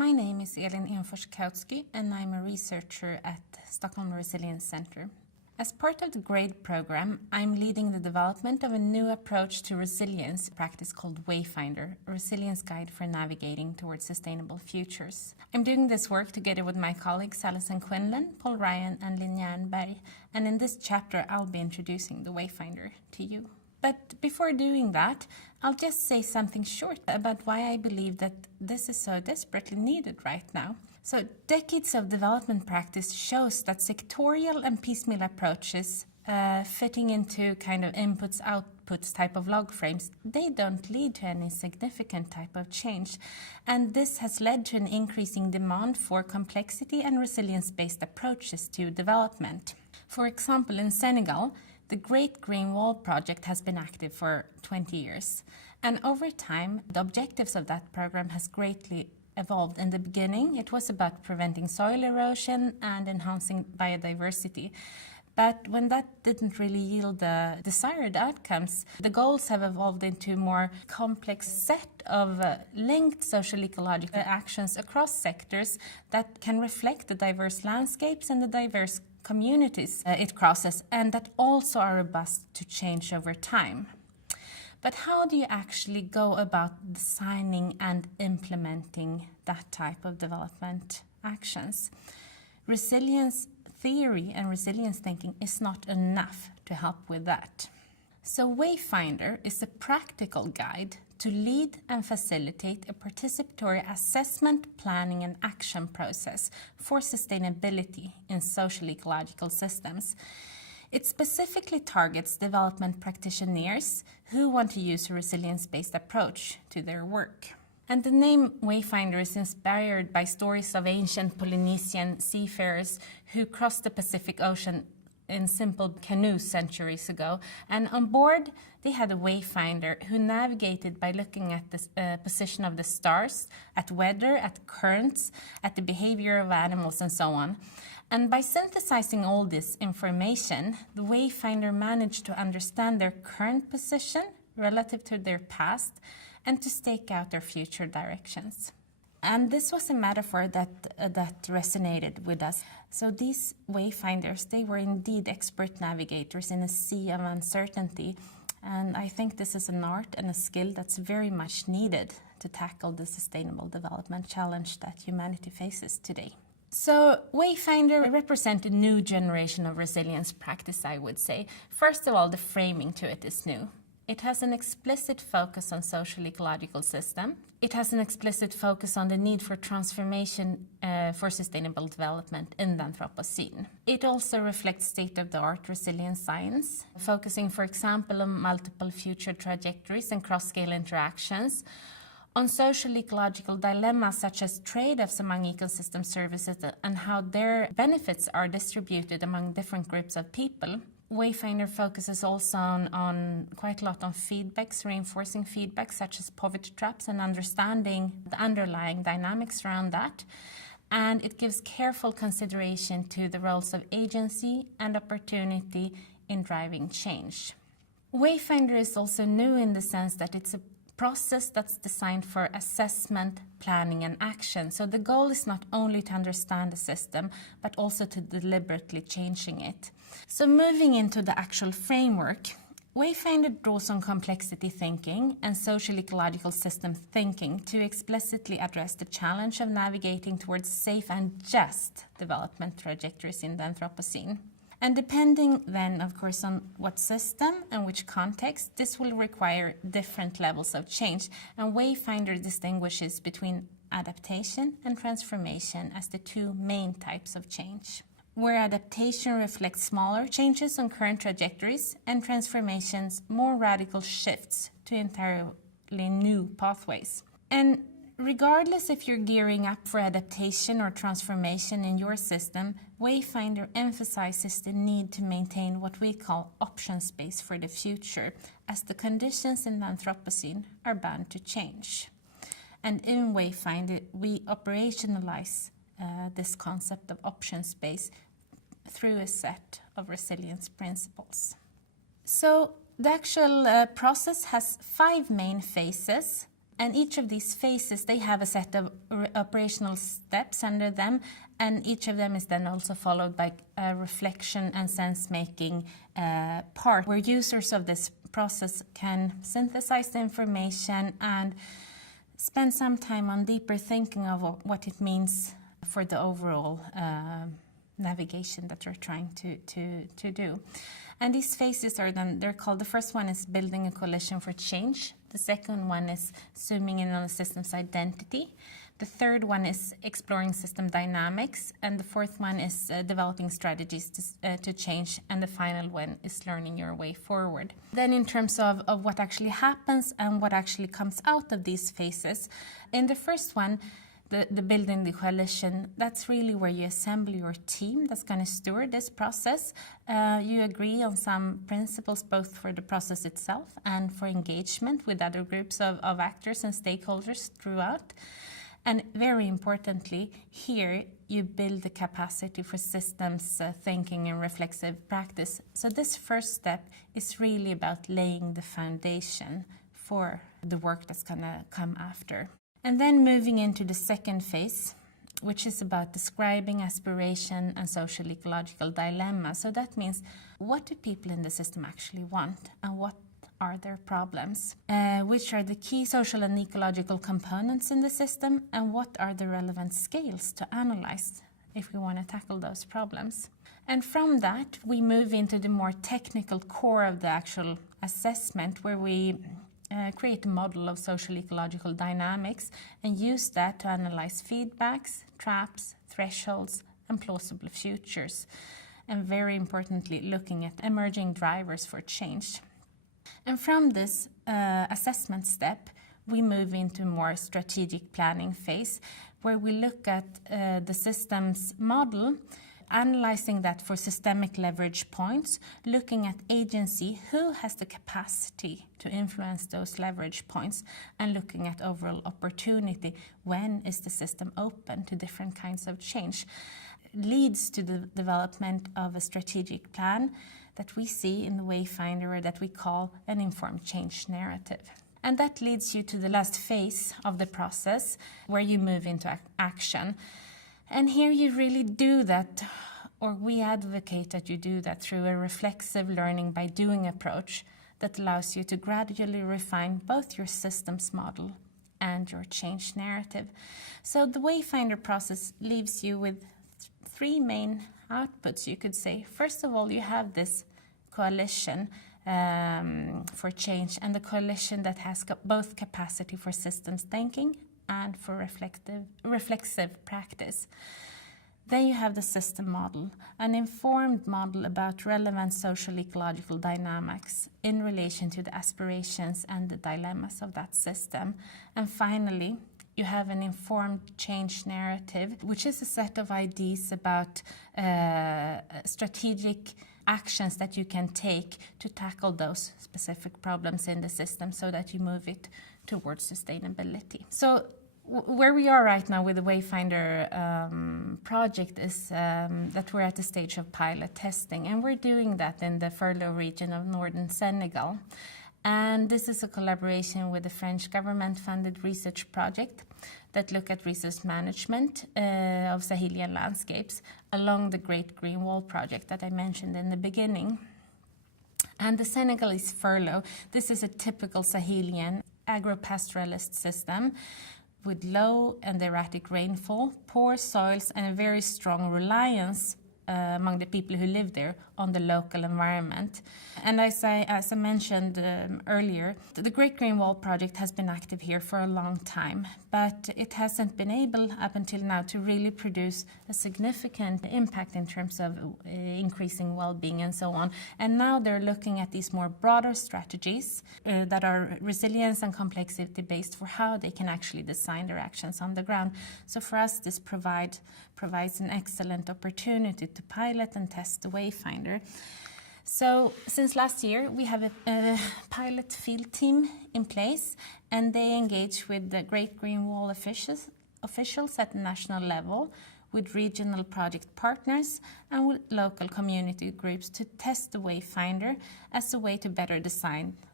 My name is Elin Enforskautsky and I'm a researcher at Stockholm Resilience Center. As part of the GRADE program, I'm leading the development of a new approach to resilience practice called Wayfinder, a resilience guide for navigating towards sustainable futures. I'm doing this work together with my colleagues Alison Quinlan, Paul Ryan and Linn Jernberg, and in this chapter I'll be introducing the Wayfinder to you. But before doing that, I'll just say something short about why I believe that this is so desperately needed right now. So decades of development practice shows that sectorial and piecemeal approaches fitting into kind of inputs-outputs type of log frames, they don't lead to any significant type of change. And this has led to an increasing demand for complexity and resilience-based approaches to development. For example, in Senegal, the Great Green Wall project has been active for 20 years. And over time, the objectives of that program has greatly evolved. In the beginning, it was about preventing soil erosion and enhancing biodiversity. But when that didn't really yield the desired outcomes, the goals have evolved into a more complex set of linked social ecological actions across sectors that can reflect the diverse landscapes and the diverse communities it crosses, and that also are robust to change over time. But how do you actually go about designing and implementing that type of development actions? Resilience theory and resilience thinking is not enough to help with that. So Wayfinder is a practical guide to lead and facilitate a participatory assessment, planning and action process for sustainability in social ecological systems. It specifically targets development practitioners who want to use a resilience-based approach to their work. And the name Wayfinder is inspired by stories of ancient Polynesian seafarers who crossed the Pacific Ocean in simple canoes centuries ago. And on board, they had a wayfinder who navigated by looking at the position of the stars, at weather, at currents, at the behavior of animals, and so on. And by synthesizing all this information, the wayfinder managed to understand their current position relative to their past and to stake out their future directions. And this was a metaphor that resonated with us. So these wayfinders, they were indeed expert navigators in a sea of uncertainty. And I think this is an art and a skill that's very much needed to tackle the sustainable development challenge that humanity faces today. So Wayfinder represents a new generation of resilience practice, I would say. First of all, the framing to it is new. It has an explicit focus on social ecological system. It has an explicit focus on the need for transformation for sustainable development in the Anthropocene. It also reflects state-of-the-art resilience science, focusing, for example, on multiple future trajectories and cross-scale interactions, on social ecological dilemmas such as trade-offs among ecosystem services and how their benefits are distributed among different groups of people. Wayfinder focuses also on quite a lot on feedbacks, reinforcing feedbacks such as poverty traps and understanding the underlying dynamics around that. And it gives careful consideration to the roles of agency and opportunity in driving change. Wayfinder is also new in the sense that it's a process that's designed for assessment, planning and action. So the goal is not only to understand the system, but also to deliberately changing it. So moving into the actual framework, Wayfinder draws on complexity thinking and social ecological system thinking to explicitly address the challenge of navigating towards safe and just development trajectories in the Anthropocene. And depending then, of course, on what system and which context, this will require different levels of change. And Wayfinder distinguishes between adaptation and transformation as the two main types of change, where adaptation reflects smaller changes on current trajectories and transformations more radical shifts to entirely new pathways. And regardless if you're gearing up for adaptation or transformation in your system, Wayfinder emphasizes the need to maintain what we call option space for the future, as the conditions in the Anthropocene are bound to change. And in Wayfinder, we operationalize this concept of option space through a set of resilience principles. So the actual process has 5 main phases. And each of these phases, they have a set of operational steps under them, and each of them is then also followed by a reflection and sense-making part, where users of this process can synthesize the information and spend some time on deeper thinking of what it means for the overall navigation that you're trying to do. And these phases are then, they're called, the first one is building a coalition for change. The second one is zooming in on the system's identity. The third one is exploring system dynamics. And the fourth one is developing strategies to change. And the final one is learning your way forward. Then in terms of what actually happens and what actually comes out of these phases, in the first one, the building the coalition, that's really where you assemble your team that's going to steward this process. You agree on some principles both for the process itself and for engagement with other groups of actors and stakeholders throughout. And very importantly, here you build the capacity for systems thinking and reflexive practice. So this first step is really about laying the foundation for the work that's going to come after. And then moving into the second phase, which is about describing aspiration and social ecological dilemma. So that means, what do people in the system actually want, and what are their problems? Which are the key social and ecological components in the system, and what are the relevant scales to analyze if we want to tackle those problems? And from that, we move into the more technical core of the actual assessment, where we create a model of social ecological dynamics and use that to analyze feedbacks, traps, thresholds, and plausible futures. And very importantly, looking at emerging drivers for change. And from this assessment step, we move into a more strategic planning phase, where we look at the systems model, analyzing that for systemic leverage points, looking at agency, who has the capacity to influence those leverage points, and looking at overall opportunity, when is the system open to different kinds of change, leads to the development of a strategic plan that we see in the Wayfinder, or that we call an informed change narrative. And that leads you to the last phase of the process, where you move into action. And here you really do that, or we advocate that you do that through a reflexive learning by doing approach that allows you to gradually refine both your systems model and your change narrative. So the Wayfinder process leaves you with three main outputs, you could say. First of all, you have this coalition for change, and the coalition that has both capacity for systems thinking and for reflexive practice. Then you have the system model, an informed model about relevant social ecological dynamics in relation to the aspirations and the dilemmas of that system. And finally, you have an informed change narrative, which is a set of ideas about strategic actions that you can take to tackle those specific problems in the system, so that you move it towards sustainability. So where we are right now with the Wayfinder project is that we're at the stage of pilot testing, and we're doing that in the Furlough region of northern Senegal. And this is a collaboration with the French government-funded research project that look at resource management of Sahelian landscapes along the Great Green Wall project that I mentioned in the beginning. And the Senegalese furlough, this is a typical Sahelian agro-pastoralist system with low and erratic rainfall, poor soils, and a very strong reliance among the people who live there on the local environment. And as I mentioned earlier, the Great Green Wall project has been active here for a long time, but it hasn't been able up until now to really produce a significant impact in terms of increasing well-being and so on. And now they're looking at these more broader strategies that are resilience and complexity based for how they can actually design their actions on the ground. So for us, this provides an excellent opportunity to pilot and test the Wayfinder. So since last year, we have a pilot field team in place, and they engage with the Great Green Wall officials at the national level, with regional project partners, and with local community groups to test the Wayfinder as a way to better design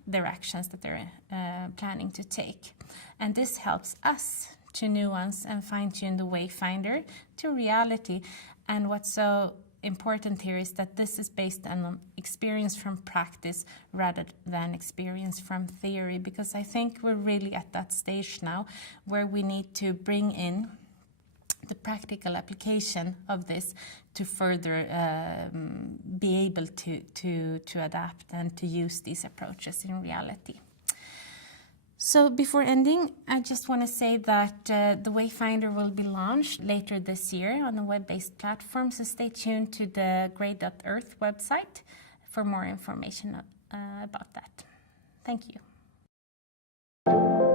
directions that they're planning to take. And this helps us to nuance and fine-tune the Wayfinder to reality. And what's so important here is that this is based on experience from practice rather than experience from theory, because I think we're really at that stage now where we need to bring in the practical application of this to further be able to adapt and to use these approaches in reality. So before ending, I just want to say that the Wayfinder will be launched later this year on a web-based platform, so stay tuned to the grade.earth website for more information about that. Thank you.